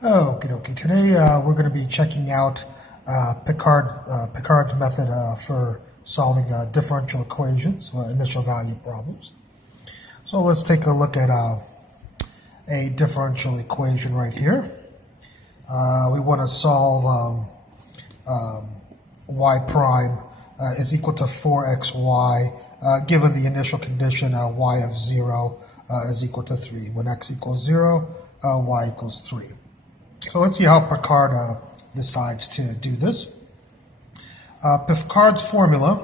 Okie dokie. Today we're going to be checking out Picard's method for solving differential equations, initial value problems. So let's take a look at a differential equation right here. We want to solve y prime is equal to 4xy given the initial condition y of 0 is equal to 3. When x equals 0, y equals 3. So let's see how Picard decides to do this. Picard's formula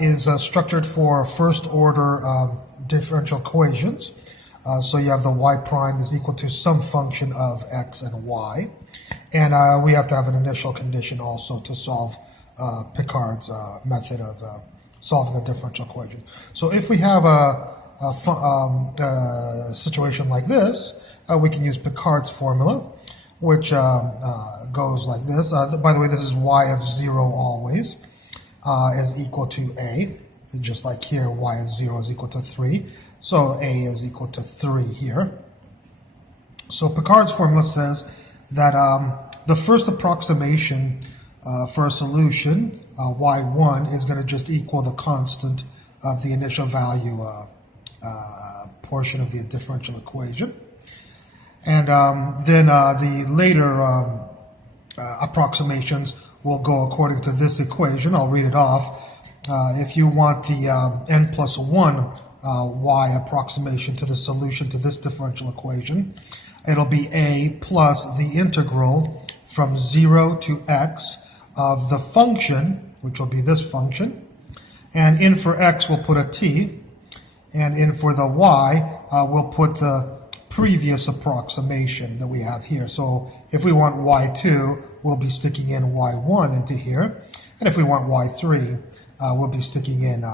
is structured for first order differential equations. So you have the y prime is equal to some function of x and y. And we have to have an initial condition also to solve Picard's method of solving a differential equation. So if we have a situation like this, we can use Picard's formula, which goes like this. By the way, this is y of 0 always is equal to a. Just like here, y of 0 is equal to 3. So a is equal to 3 here. So Picard's formula says that the first approximation for a solution, y1, is going to just equal the constant of the initial value portion of the differential equation. And then the later approximations will go according to this equation. I'll read it off. If you want the n plus 1 y approximation to the solution to this differential equation, it'll be a plus the integral from 0 to x of the function, which will be this function. And in for x, we'll put a t. And in for the y, we'll put the previous approximation that we have here. So if we want y2, we'll be sticking in y1 into here. And if we want y3, we'll be sticking in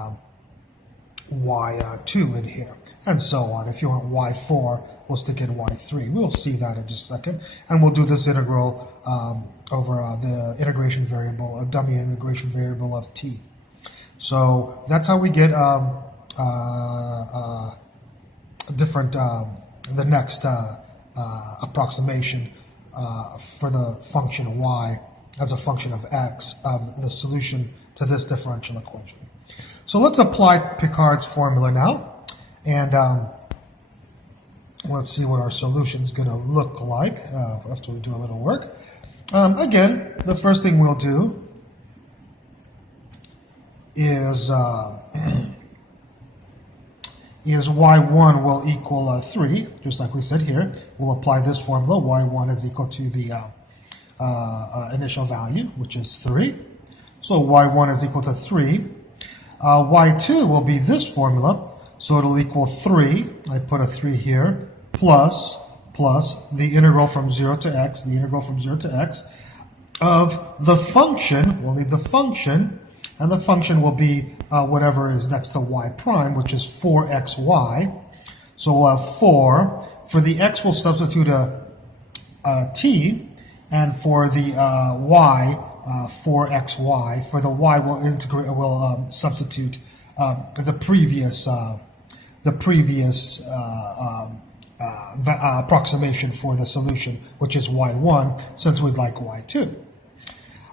y2 in here. And so on. If you want y4, we'll stick in y3. We'll see that in just a second. And we'll do this integral over the integration variable, a dummy integration variable of t. So that's how we get the next approximation for the function y as a function of x of the solution to this differential equation. So let's apply Picard's formula now, and let's see what our solution is going to look like after we do a little work. Again, the first thing we'll do is y1 will equal 3, just like we said here. We'll apply this formula. y1 is equal to the initial value, which is 3. So y1 is equal to 3. Y2 will be this formula, so it'll equal 3. I put a 3 here, plus the integral from 0 to x, of the function. We'll need the function. And the function will be whatever is next to y prime, which is 4xy. So we'll have 4. For the x, we'll substitute a t. And for the y, 4xy. For the y, we'll substitute the previous approximation for the solution, which is y1, since we'd like y2.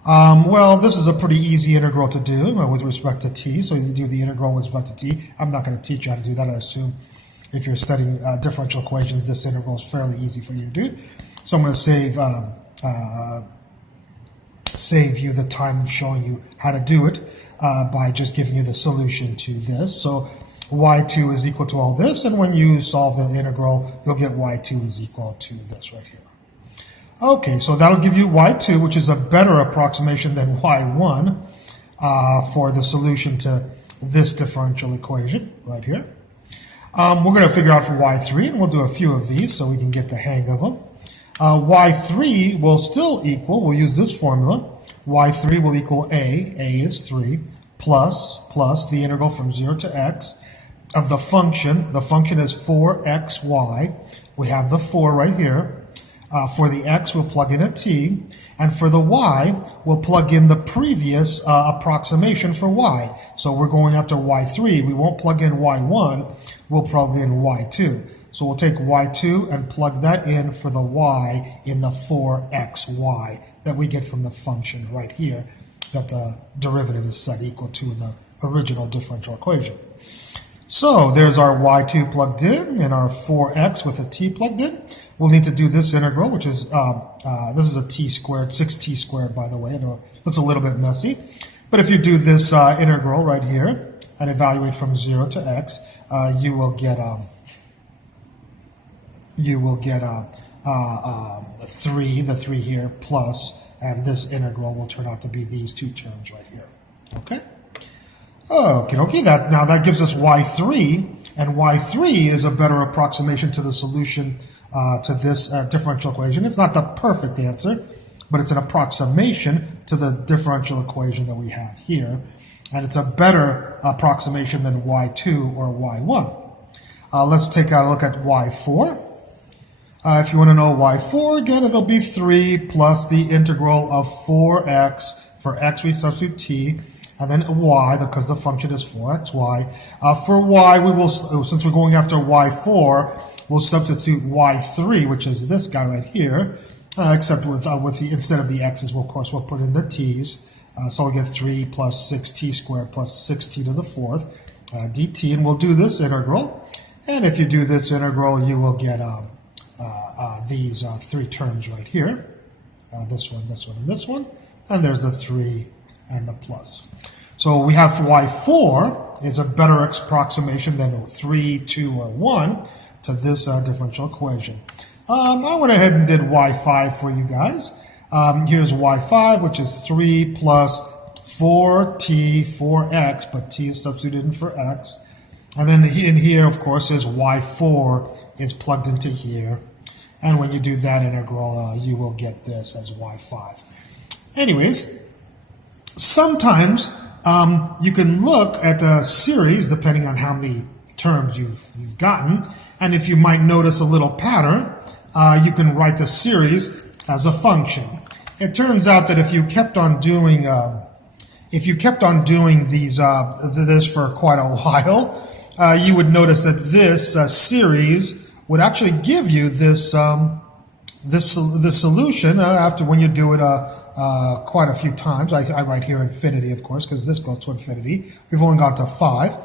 Well, this is a pretty easy integral to do with respect to t, so you do the integral with respect to t. I'm not going to teach you how to do that. I assume if you're studying differential equations, this integral is fairly easy for you to do. So I'm going to save you the time of showing you how to do it by just giving you the solution to this. So y2 is equal to all this, and when you solve the integral, you'll get y2 is equal to this right here. Okay, so that'll give you y2, which is a better approximation than y1 for the solution to this differential equation right here. We're going to figure out for y3, and we'll do a few of these so we can get the hang of them. Y3 will still equal, we'll use this formula, y3 will equal a is 3, plus the integral from 0 to x of the function is 4xy, we have the 4 right here. For the x, we'll plug in a t, and for the y, we'll plug in the previous approximation for y. So we're going after y3. We won't plug in y1. we'll plug in y2. So we'll take y2 and plug that in for the y in the 4xy that we get from the function right here that the derivative is set equal to in the original differential equation. So there's our y2 plugged in and our 4x with a t plugged in. We'll need to do this integral, which is, this is a t squared, 6t squared, by the way. I know it looks a little bit messy. But if you do this integral right here and evaluate from 0 to x, you will get 3, the 3 here, plus, and this integral will turn out to be these two terms right here. Okay? Okay, now that gives us y3, and y3 is a better approximation to the solution to this differential equation. It's not the perfect answer, but it's an approximation to the differential equation that we have here, and it's a better approximation than y2 or y1. Let's take a look at y4. If you want to know y4, again, it'll be 3 plus the integral of 4x. For x, we substitute t, and then y, because the function is 4xy. For y, we will, since we're going after y4, we'll substitute y3, which is this guy right here, except with the, instead of the x's, of course, we'll put in the t's. So we'll get 3 plus 6t squared plus 6t to the 4th dt, and we'll do this integral. And if you do this integral, you will get these three terms right here. This one, and this one. And there's the 3 and the plus. So we have y4 is a better approximation than 3, 2, or 1 to this differential equation. I went ahead and did y5 for you guys. Here's y5, which is 3 plus 4t, 4x, but t is substituted in for x. And then in here, of course, is y4 is plugged into here. And when you do that integral, you will get this as y5. Anyways, sometimes you can look at a series, depending on how many terms you've gotten. And if you might notice a little pattern, you can write the series as a function. It turns out that if you kept on doing this for quite a while, you would notice that this series would actually give you this this solution after when you do it quite a few times. I write here infinity, of course, because this goes to infinity. We've only got to 5,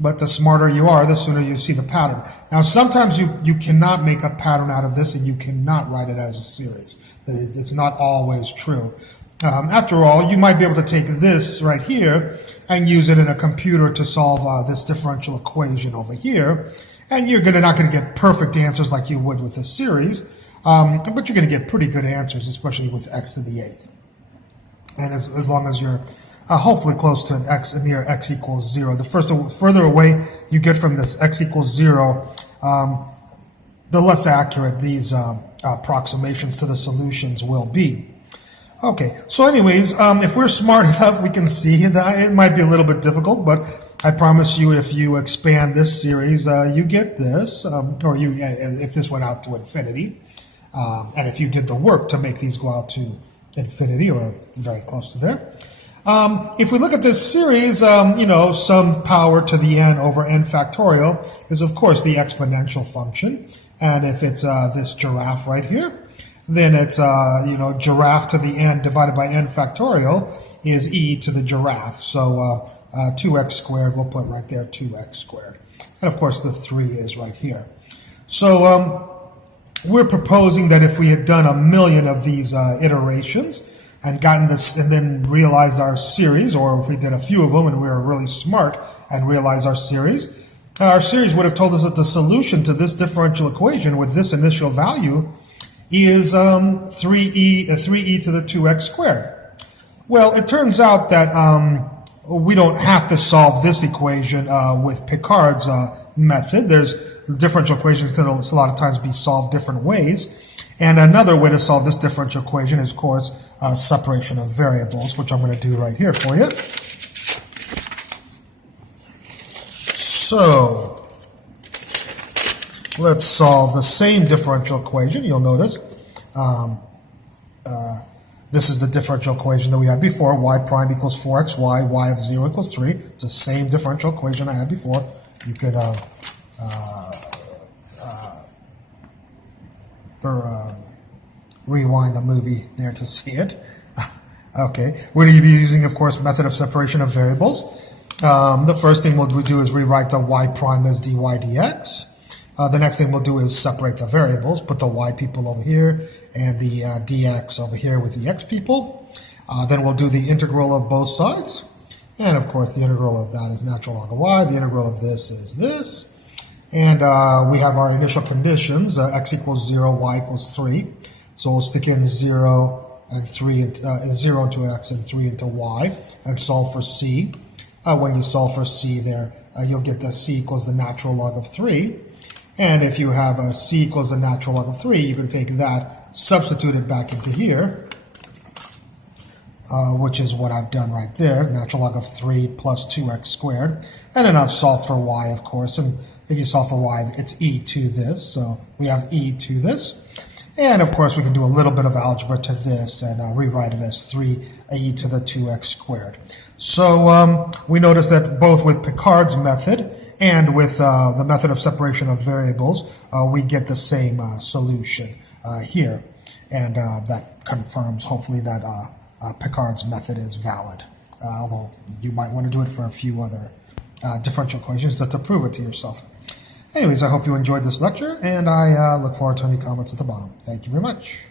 but the smarter you are, the sooner you see the pattern. Now, sometimes you cannot make a pattern out of this, and you cannot write it as a series. It's not always true. After all, you might be able to take this right here and use it in a computer to solve this differential equation over here. And you're not going to get perfect answers like you would with a series, but you're going to get pretty good answers, especially with x to the 8th. And as long as you're hopefully close to x near x equals 0. The further away you get from this x equals 0, the less accurate these approximations to the solutions will be. Okay, so anyways, if we're smart enough, we can see that it might be a little bit difficult, but I promise you if you expand this series, you get this, or if this went out to infinity, and if you did the work to make these go out to infinity or very close to there. If we look at this series, some power to the n over n factorial is, of course, the exponential function. And if it's this giraffe right here, then it's, giraffe to the n divided by n factorial is e to the giraffe. So 2x squared, we'll put right there 2x squared. And, of course, the 3 is right here. So we're proposing that if we had done 1,000,000 of these iterations and gotten this and then realized our series, or if we did a few of them and we were really smart and realized our series would have told us that the solution to this differential equation with this initial value is 3e to the 2x squared. Well, it turns out that we don't have to solve this equation with Picard's method. There's differential equations can a lot of times be solved different ways. And another way to solve this differential equation is, of course, separation of variables, which I'm going to do right here for you. So let's solve the same differential equation. You'll notice this is the differential equation that we had before. Y prime equals 4xy, y of 0 equals 3. It's the same differential equation I had before. You could rewind the movie there to see it. Okay, we're going to be using, of course, method of separation of variables. The first thing we'll do is rewrite the y prime as dy dx. The next thing we'll do is separate the variables, put the y people over here and the dx over here with the x people. Then we'll do the integral of both sides. And of course, the integral of that is natural log of y. The integral of this is this. And we have our initial conditions, x equals 0, y equals 3. So we'll stick in 0 and 3, 0 into x and 3 into y, and solve for c. When you solve for c there, you'll get that c equals the natural log of 3. And if you have a c equals the natural log of 3, you can take that, substitute it back into here, which is what I've done right there, natural log of 3 plus 2x squared. And then I've solved for y, of course, and if you solve for y, it's e to this, so we have e to this. And of course, we can do a little bit of algebra to this and rewrite it as 3e to the 2x squared. So we notice that both with Picard's method and with the method of separation of variables, we get the same solution here. And that confirms, hopefully, that Picard's method is valid. Although you might want to do it for a few other differential equations just to prove it to yourself. Anyways, I hope you enjoyed this lecture, and I look forward to any comments at the bottom. Thank you very much.